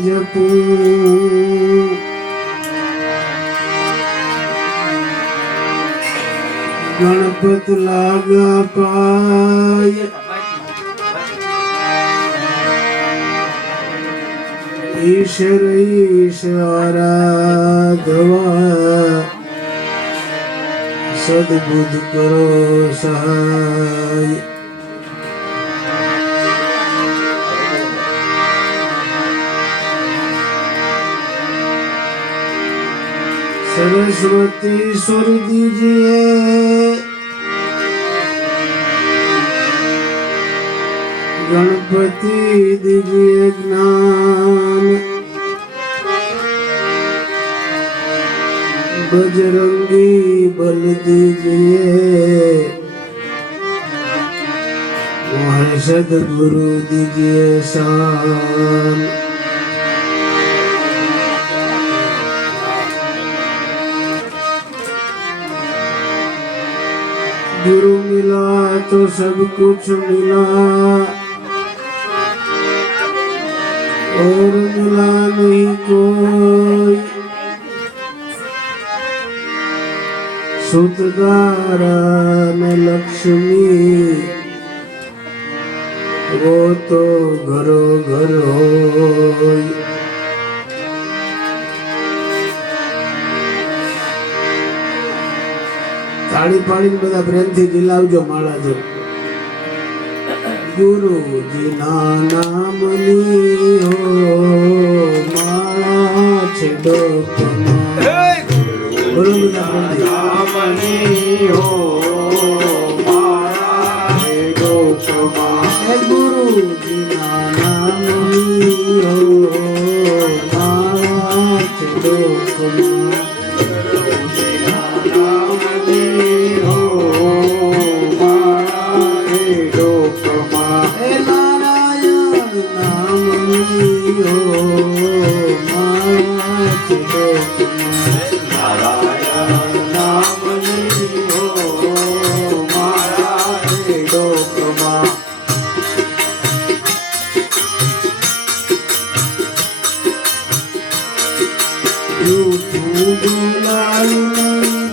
જપું ગણપત લાગા પાય ઈશ્વર ઈશ્વરાધવા સદબુદ્ધ કરો સહાય सरस्वती सुर दीजिए गणपति दीजिए ज्ञान बजरंगी बल दीजिए सदगुरु दीजिए शान गुरु मिला तो सब कुछ मिला और मिला नहीं कोई सुतदारा में लक्ष्मी वो तो घरो घर होय તાળી પાડીને બધા પ્રેમથી દિલાવજો માળા જો ગુરુજીના નામની હો માળા છે ડોકમાં બોલો બધા નામની હો માળા છે ડોકમાં ગુરુજીના નામની હો માળા છે ડોકમાં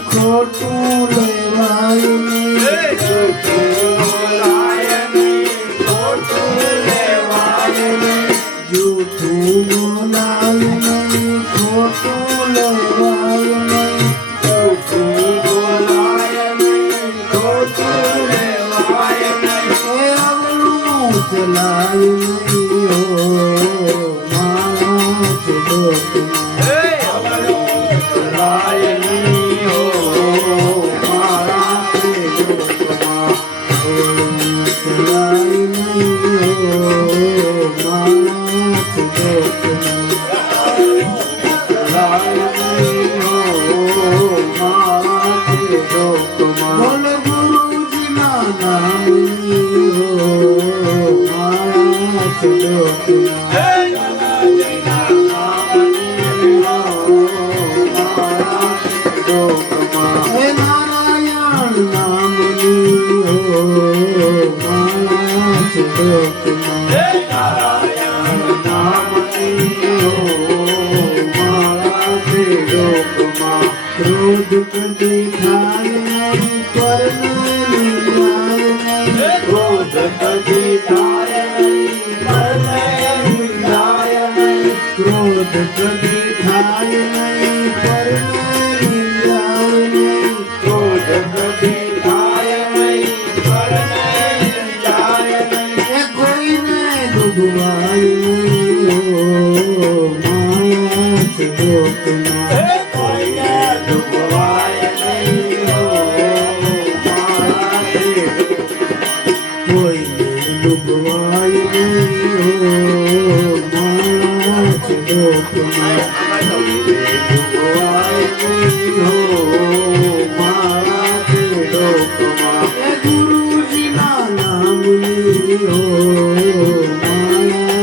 ખોટું લેવાયું જૂઠું બોલાયું નહીં ખોટું લેવાયું નહીં જૂઠું બોલાયું નહીં ખોટું લેવાયું નહીં અવળું ચલાયું નહીં હો મારા છે ડોકમાં ચલાય નહીં હો મારા છે ડોકમાં ચલાય નહીં હો મારા છે ડોકમાં ચલાય નહીં હો મારા છે ડોકમાં બોલો ગુરુજીના નામની હો મારા છે ડોકમાં क्रोध कभी थाय नहीं पर क्रोध कभी थाय नहीं पर क्रोध कभी थाय नहीं पर क्रोध कभी थाय नहीं पर कोई ने डूबाई नहीं हो माया से डोकमा गुरुजीના નામની હો માયા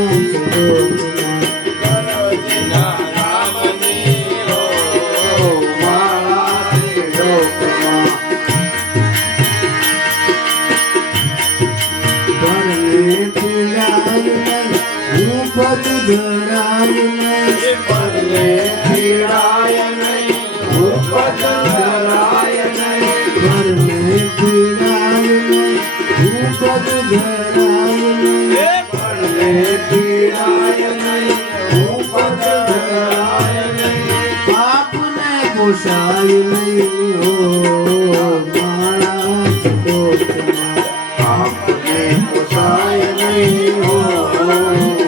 છે ડોકમાં પોસાય નહીં હો મારા ચડોતમાં આપને પોસાય નહીં હો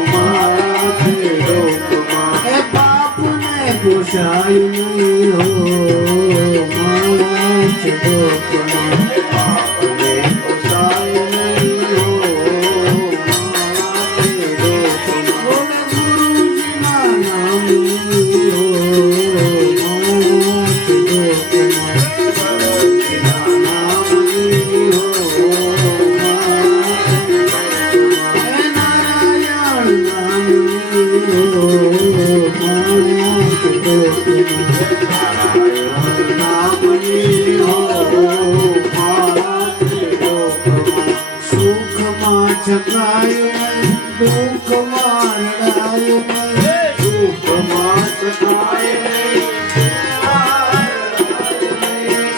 મારા ચડોતમાં એ બાપને પોસાય નહીં હો મારા ચડોતમાં આપને પોસાય નહીં હો મારા ચડોતમાં બોલે ગુરુજીના નામની હો મારા ચડોતમાં ગુરુજીના નામની હો હે નારાયણ નામની હો મારા ચડોતમાં નારાયણ નામની હો મારા ચડોતમાં સુખમાં છકાયું નહીં દુઃખમાં રડાયું નહીં સુખમાં સખાય નહીં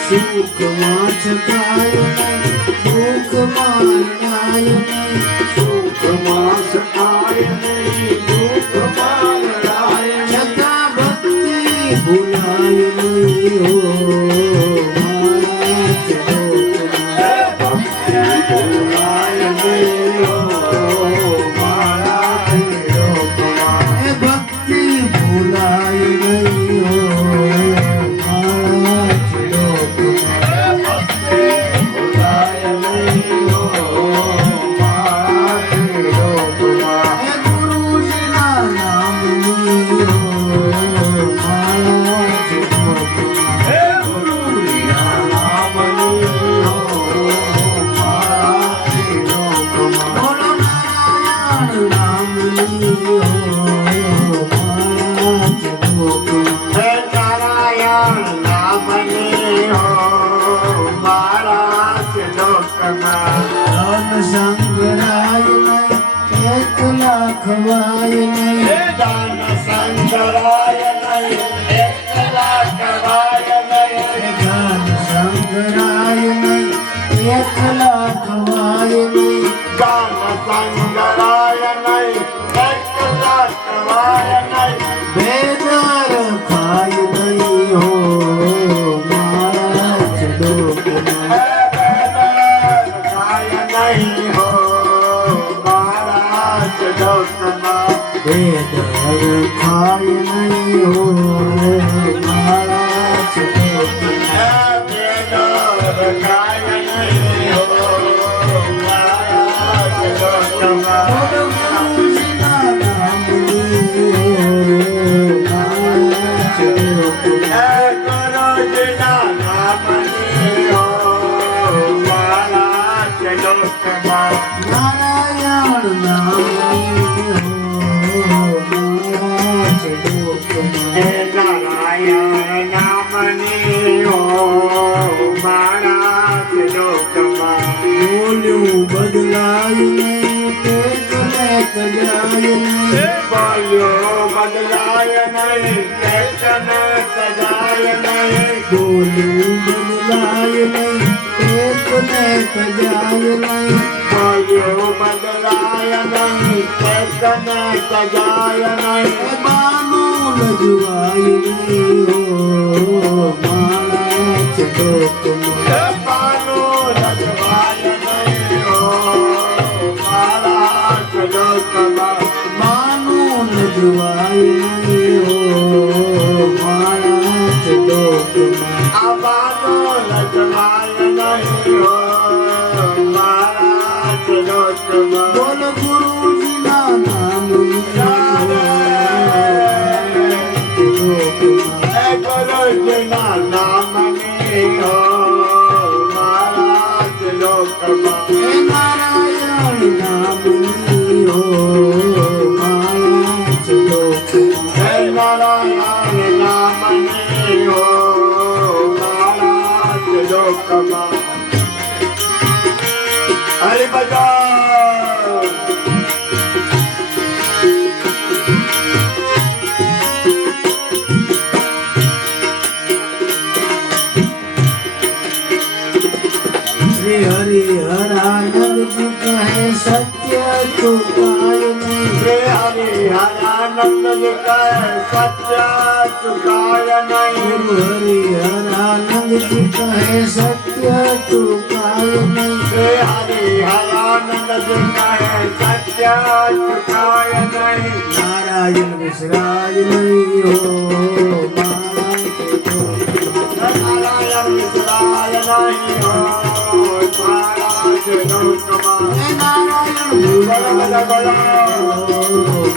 સુખમાં છકાયું નહીં દુઃખમાં રડાયું નહીં સુખમાં સખાય નહીં દુઃખમાં લડાય નહીં છતાં ભક્તિ ભૂલાય નહીં હો મારા ચડોતમાં ભક્તિ ભૂલાય નહીં હો મારા ચડોતમાં એ ભક્તિ ભૂલાય નહીં હો મારા ચડોતમાં ભક્તિ ભૂલાય નહીં હો મારા ચડોતમાં હે ગુરુજીના નામની હો મારા ચડોતમાં હે ગુરુજીના નામની હો મારા ચડોતમાં બોલો નારાયણ નામની હો મારા ચડોતમાં હે નારાયણ નામની હો મારા ચડોતમાં ધન સંગ્રહાય નહીં એકલા ખવાય નહીં દાન સંગરાય નહીં એકલા કરાય નહીં ધન સંગ્રહાય નહીં એકલા ખવાય નહીં દાન સંગરાય નહીં એકલા કરાય નહીં બેદર ખાય નહીં હો મારા ચડોતમાં હે બેદર ખાય નહીં હો મારા ચડોતમાં બેદર ખાય નહીં હો મારા ચડોતમાં હે બેદર ખાય નહીં હો મારા ચડોતમાં બોલો ગુરુજીના નામની હો મારા ચડોતમાં હે ગુરુજીના નામની હો મારા ચડોતમાં નારાયણ નામની હો મારા ચડોતમાં હે નારાયણ નામની હો મારા ચડોતમાં બોલ્યું બદલાયું નહીં પેટને તજાયું નહીં બોલ્યો બદલાય નહીં કેતન સજાય નહીં બોલ્યું બદલાયું નહીં પેટને તજાયું નહીં બોલ્યો બદલાય નહીં કેતન સજાય નહીં એ બાનું લજવાયું નહીં હો મારા ચડોતમાં પાનો રજવાય નહીં હો મારા ચડોતમાં બાનું લજવાયું નહીં હો મારા ચડોતમાં આ પાનો રજવાય નહીં હો મારા ચડોતમાં બોલ ગુરુજીના નામની હો ચડોતમાં હે ગુરુજીના નામની હો મારા ચડોતમાં હે નારાયણ નામની હો મારા ચડોતમાં હે નારાયણ નામની હો મારા ચડોતમાં હરિ બજાવ શ્રી હરિહરાનંદ કહે સત્ય ચુકાય નહીં હરિહરાનંદ હરિહરાનંદ કહે સત્ય ચુકાય નહીં હરિહરાનંદજી કહે સત્ય ચૂકાય નહીં. શ્રી હરિહરાનંદજી કહે સત્ય ચુકાય નહીં નારાયણ વિસરાય નહીં હો મારા કે તો. નારાયણ વિસરાય નહીં હો મારા જે લોકમાં હે નારાયણ બોલો બોલો બોલો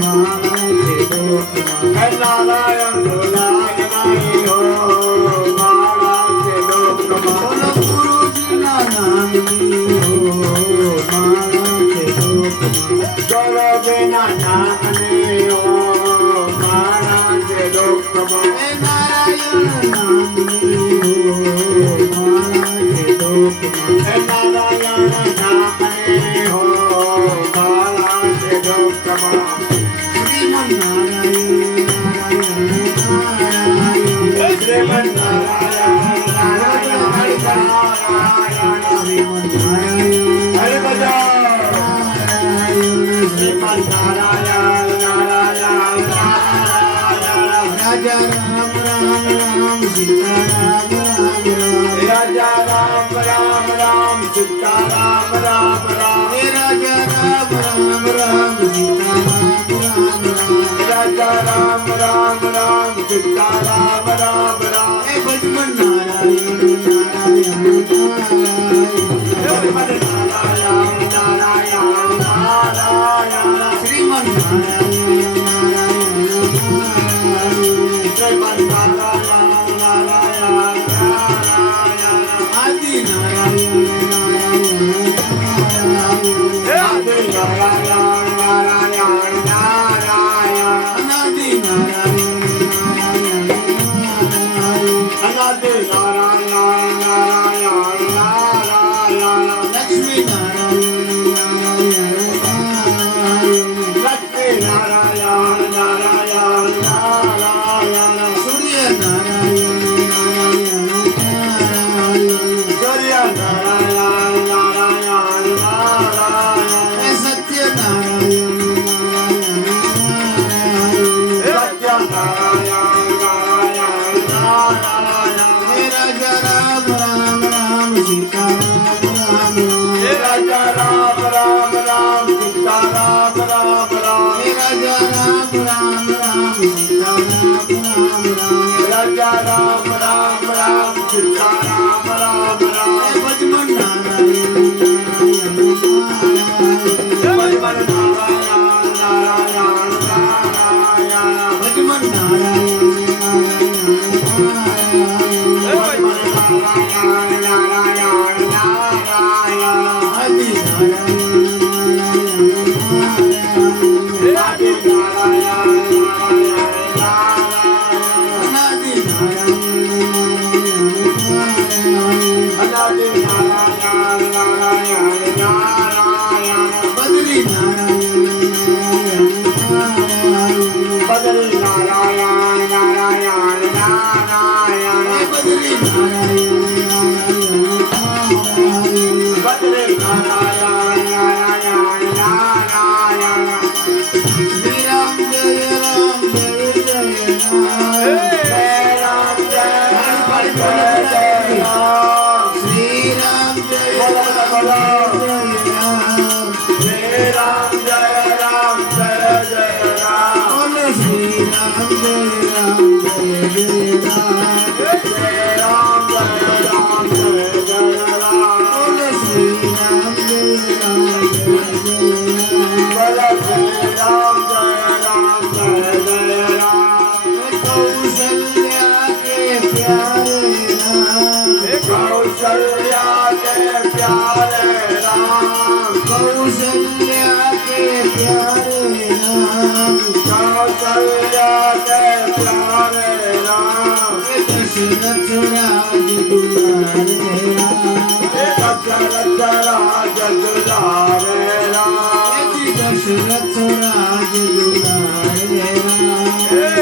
મારા કે લોકમાં. હે નારાયણ ભૂલાય નહીં હો મારા જે લોકમાં બોલો ગુરુજીના નામની હો મારા કે લોકમાં. ગોરો બેના નામને હો મારા જે લોકમાં હે નારાયણ નામની હો મારા કે લોકમાં. હે નારાયણ નામને હો મારા જે લોકમાં શ્રીમન નારાયણ નારાયણ નારાયણ. શ્રીમન નારાયણ નારાયણ નારાયણ શ્રીમન નારાયણ હરે બજાવ નારાયણ. શ્રીમન નારાયણ નારાયણ નારાયણ રાજા રામ રામ રામ સીતા રામ રામ રામ. રાજા રામ રામ રામ સીતા રામ રામ રામ હે રાજા રામ રામ રામ સીતા રામ રામ રામ. રાજા રામ રામ રામ સીતા રામ રામ રામ હે ભજમન નારાયણ નારાયણ નારાયણ. શ્રીમન નારાયણ નારાયણ નારાયણ શ્રીમન નારાયણ નારાયણ નારાયણ. શ્રીમન નારાયણ નારાયણ નારાયણ આદિ નારાયણ નારાયણ નારાયણ. આદિ નારાયણ નારાયણ નારાયણ અનાદિ નારાયણ નારાયણ નારાયણ. અનાદિ નારાયણ નારાયણ નારાયણ લક્ષ્મી નારાયણ નારાયણ નારાયણ. લક્ષ્મી નારાયણ નારાયણ નારાયણ સૂર્ય નારાયણ નારાયણ નારાયણ. સૂર્ય નારાયણ નારાયણ નારાયણ હે સત્ય નારાયણ નારાયણ નારાયણ. સત્ય નારાયણ નારાયણ નારાયણ હે રાજા રામ રામ રામ સીતા રામ રામ રામ. રાજા રામ રામ રામ સીતા રામ રામ રામ હે રાજા રામ રામ રામ સીતા રામ રામ રામ. રાજા રામ રામ રામ સીતા રામ રામ રામ હે ભજમન નારાયણ નારાયણ નારાયણ. નારાયણ ભજમન નારાયણ નારાયણ નારાયણ. આદિ નારાયણ નારાયણ નારાયણ. અનાદિ નારાયણ નારાયણ નારાયણ. બદરી નારાયણ નારાયણ નારાયણ. બદરી નારાયણ નારાયણ નારાયણ હે બદરી નારાયણ નારાયણ નારાયણ. બદરી નારાયણ નારાયણ નારાયણ શ્રી રામ જય રામ જય જય રામ. જય રામ જય રામ જય જય રામ શ્રી રામ જય બોલો બોલો રામ જય રામ. જય રામ જય રામ જય જય રામ બોલો શ્રી રામ જય રામ જય જય રામ. જય રામ જય રામ જય જય રામ બોલો શ્રી રામ જય રામ જય જય રામ. બોલો શ્રી રામ જય રામ જય જય રામ કૌશલ્યા કે પ્યારે રામ. કૌશલ્યા કે પ્યારે રામ કૌશલ્યા કે પ્યારે રામ. કૌશલ્યા કે પ્યારે રામ દશરથ રાજ દુલારે રામ. દશરથ રાજ દુલારે રામ દશરથ રાજ દુલારે રામ.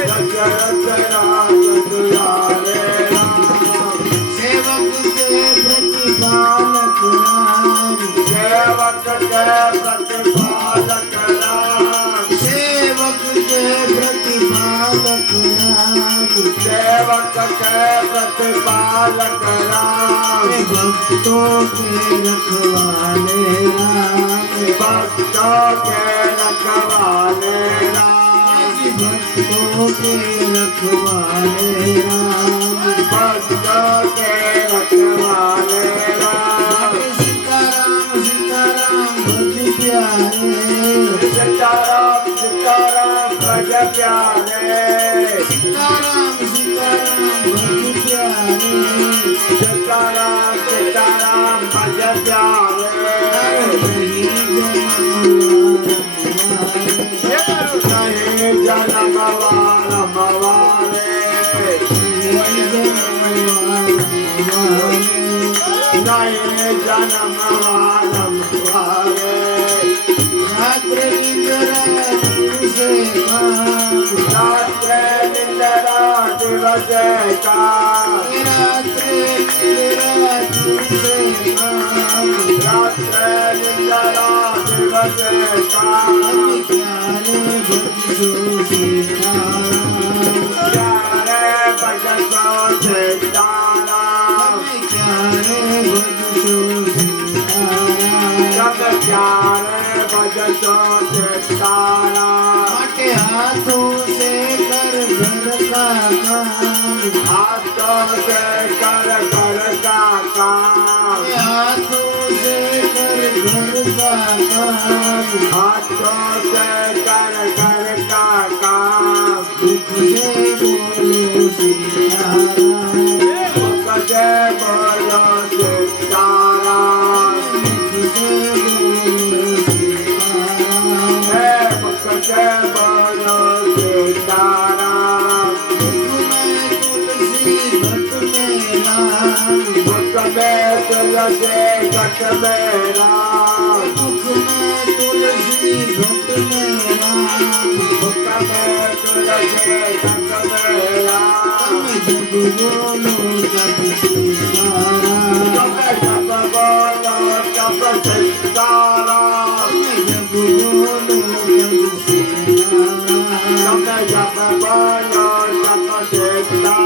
દશરથ રાજ દુલારે રામ સેવક કે પ્રતિપાલક રામ. સેવક કે પ્રતિપાલક રામ સેવક કે પ્રતિપાલક सेवक के प्रतिपालक राम, भक्तों के रखवाले राम, भक्तों के रखवाले राम, भक्तों के रखवाले राम, भक्तों के रखवाले राम। सीताराम सीताराम भज प्यारे, सीताराम सीताराम भज प्यारे, सीताराम सीताराम भज प्यारे, सीताराम सीताराम भज प्यारे। कहीं जन्म वारम वारे, नहीं जन्म वारम वारे, रात्र निंद्रा से काम, रात्र निंद्रा दिवस का, रात्र निंद्रा से काम, रात्र निंद्रा दिवस का। प्यारे बच्चों सीताराम, प्यारे भजतो सीताराम, प्यारे बच्चों सीताराम, सब प्यारे भजतो सीताराम। आटे हाथों से कर घर का काम, हाथों से कर घर का काम, हाथों से कर घर का काम, हाथों से कर घर का काम। दुख से बोलो सीताराम, मुख से बोलो सीताराम, दुख से बोलो सीताराम, हे मुख से बोलो सीताराम। मुख में तुलसी घट में राम, मुख में तुलसी घट में राम, मुख में तुलसी घट में राम, मुख में तुलसी घट में राम। जब बोलो तब सीताराम, जब बोलो तब सीताराम, जब बोलो तब सीताराम।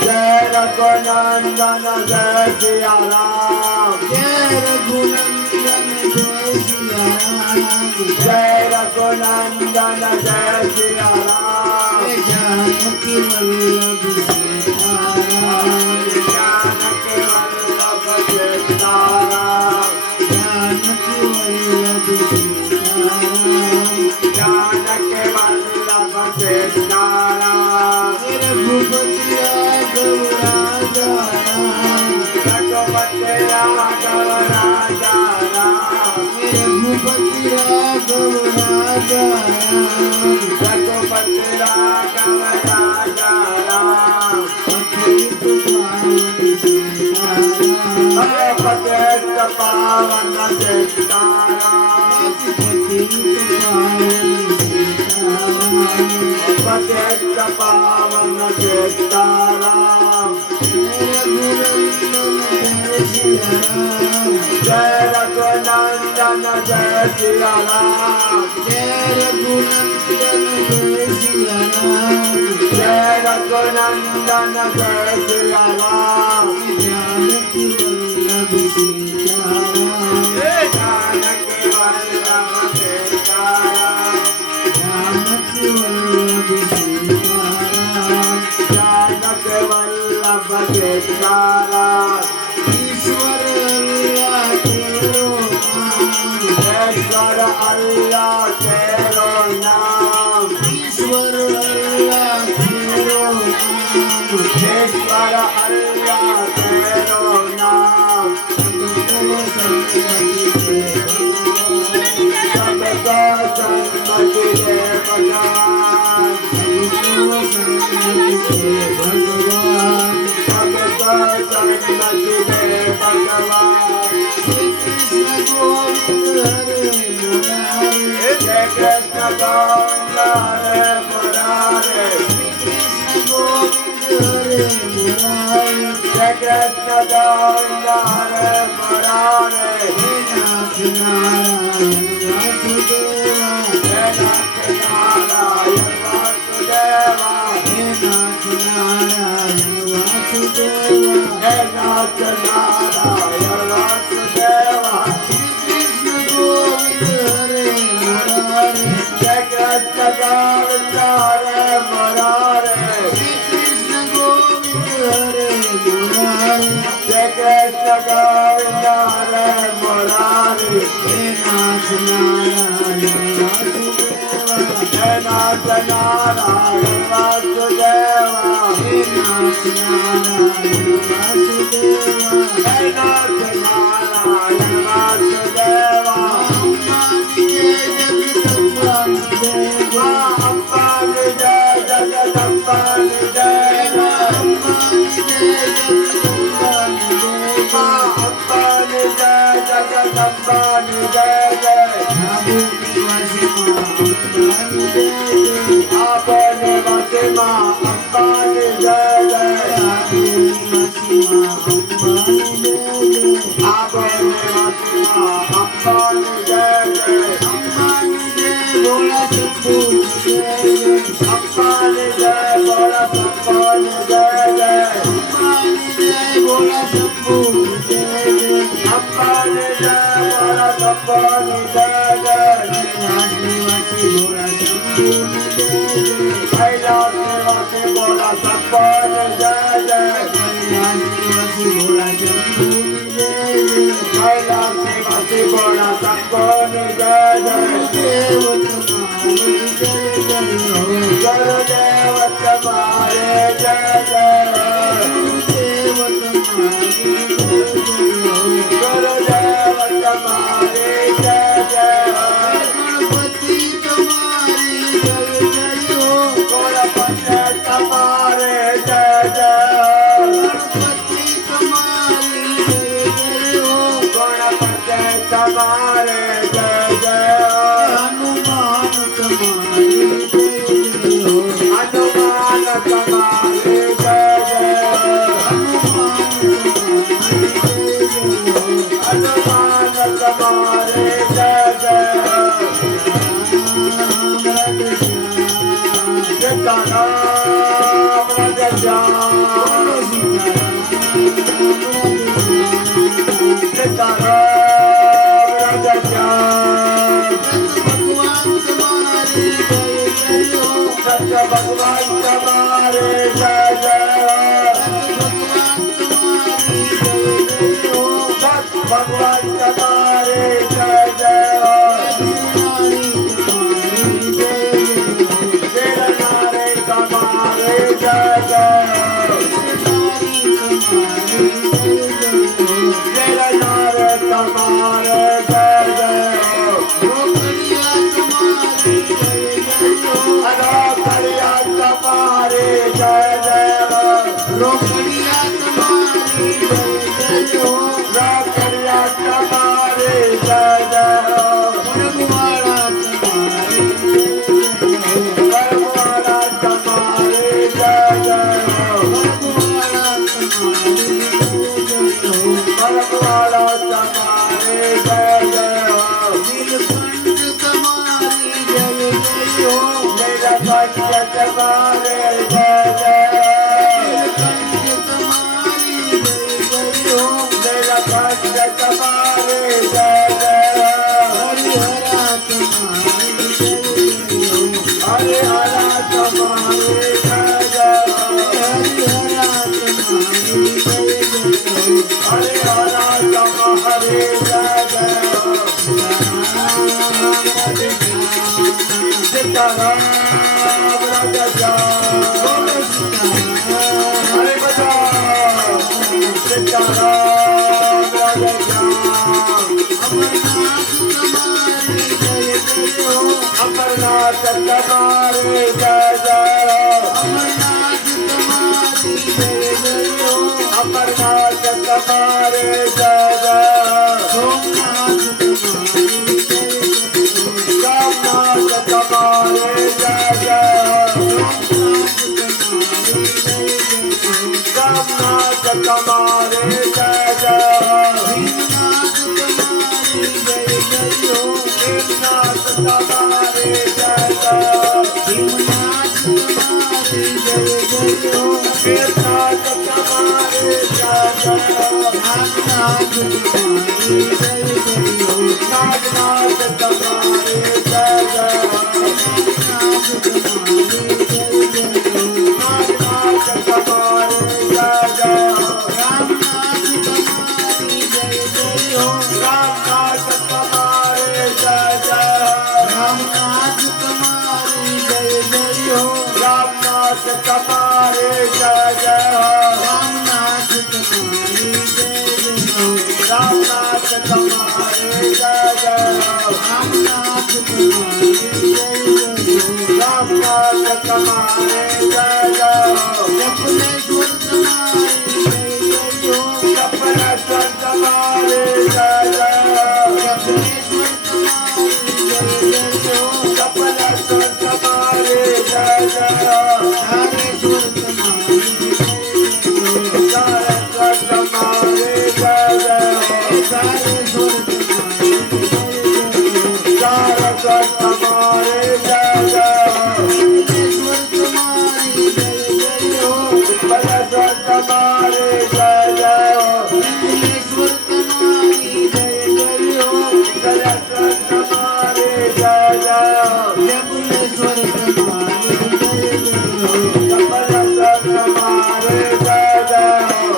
जय रघुनंदन जय सिया राम, जय रघुनंदन जय सिया राम, जय रघुनंदन जय सिया राम, जय रघुनंदन जय सिया राम। जय जानकी वल्लभ सीताराम, जानकी वल्लभ सीताराम, जानकी वल्लभ सीताराम, जानकी वल्लभ सीताराम। रघुपति राघव राजा राम, रघुपति राघव राजा राम, रघुपति राघव राजा राम, रघुपति राघव राजा राम। पतित पावन सीताराम, पतित पावन सीताराम, पतित पावन सीताराम, पतित पावन सीताराम। जय रघुनंदन जय सिया राम, जय रघुनंदन जय सिया राम, जय रघुनंदन जय सिया राम, जानकी वल्लभ सीताराम, जानकी वल्लभ सीताराम, जानकी वल्लभ सीताराम। जानकी वल्लभ सीताराम। ईश्वर अल्लाह तेरो नाम, ईश्वर अल्लाह तेरो नाम, ईश्वर अल्लाह तेरो नाम, ईश्वर अल्लाह तेरो नाम। सबको सन्मति दे सबको सन्मति दे भगवान, सबको सन्मति दे भगवान। सबको सन्मति दे भगवान। श्री कृष्ण गोविंद हरे मुरारे, जय कृष्ण गोविंद हरे मुरारे, श्री कृष्ण गोविंद हरे मुरारे। जय कृष्ण गोविंद हरे मुरारे, हे नाथ नारायण वासुदेवा, हे Jai નાગનાથ તમારી જય જય હો નાગનાથ તમારે જય જય હો નાગનાથ તમારી જય જય હો નાગનાથ તમારે જય જય હો રામનાથ તમારી જય જય હો રામનાથ તમારે જય જય હો રામનાથ તમારી જય જય હો રામનાથ તમારે જય જય હો રામનાથ તમારી જય જય હો રામનાથ તમારે જય જય હો રામનાથ તમારી જય જય હો રામનાથ તમારે જય જય હો જપલેશ્વર તમારી જય જય હો કપલેશ્વર તમારે જય જય હો જપલેશ્વર તમારી જય જય હો કપલેશ્વર તમારે જય જય હો ધારેશ્વર તમારી જય જય હો ચારેશ્વર તમારે જય જય હો ધારેશ્વર તમારી જય જય હો ચારેશ્વર તમારે જય જય હો જપલેશ્વર તમારી જય જય હો કપલેશ્વર તમારે જય જય હો જપલેશ્વર તમારી જય જય હો કપલેશ્વર તમારે જય જય હો જપલેશ્વર તમારી જય જય હો કપલેશ્વર તમારે જય જય હો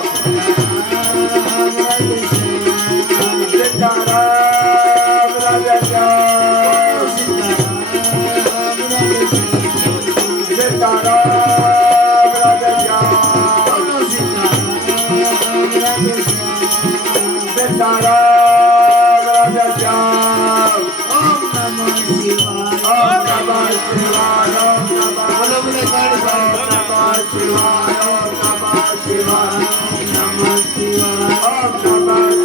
સીતારામ રાજા સીતારામ રાજા સીતારામ રાજા ઓમ નમઃ શિવાય ઓમ નમઃ શિવાય ઓમ નમઃ શિવાય ઓમ નમઃ શિવાય ઓમ નમઃ શિવાય ઓમ નમઃ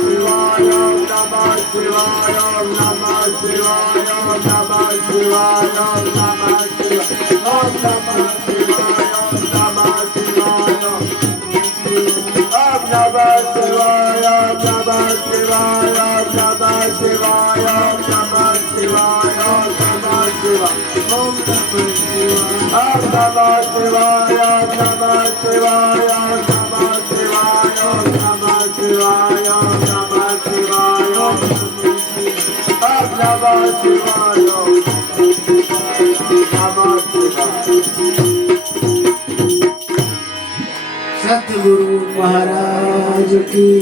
શિવાય ઓમ નમઃ શિવાય ઓમ નમઃ શિવાય ઓમ નમઃ શિવાય ઓમ નમઃ શિવાય ઓમ નમઃ શિવાય ઓમ નમઃ શિવાય ઓમ નમઃ શિવાય ઓમ નમઃ શિવાય ઓમ નમઃ શિવાય ઓમ નમઃ શિવાય ઓમ નમઃ શિવાય ઓમ નમઃ શિવાય Om Namah Shivaya, Om Namah Shivaya, Om Namah Shivaya, Om Namah Shivaya, Om Namah Shivaya, Om Namah Shivaya, Om Namah Shivaya. Satguru મહારાજ કી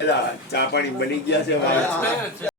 જય ચા પાણી બની ગયા છે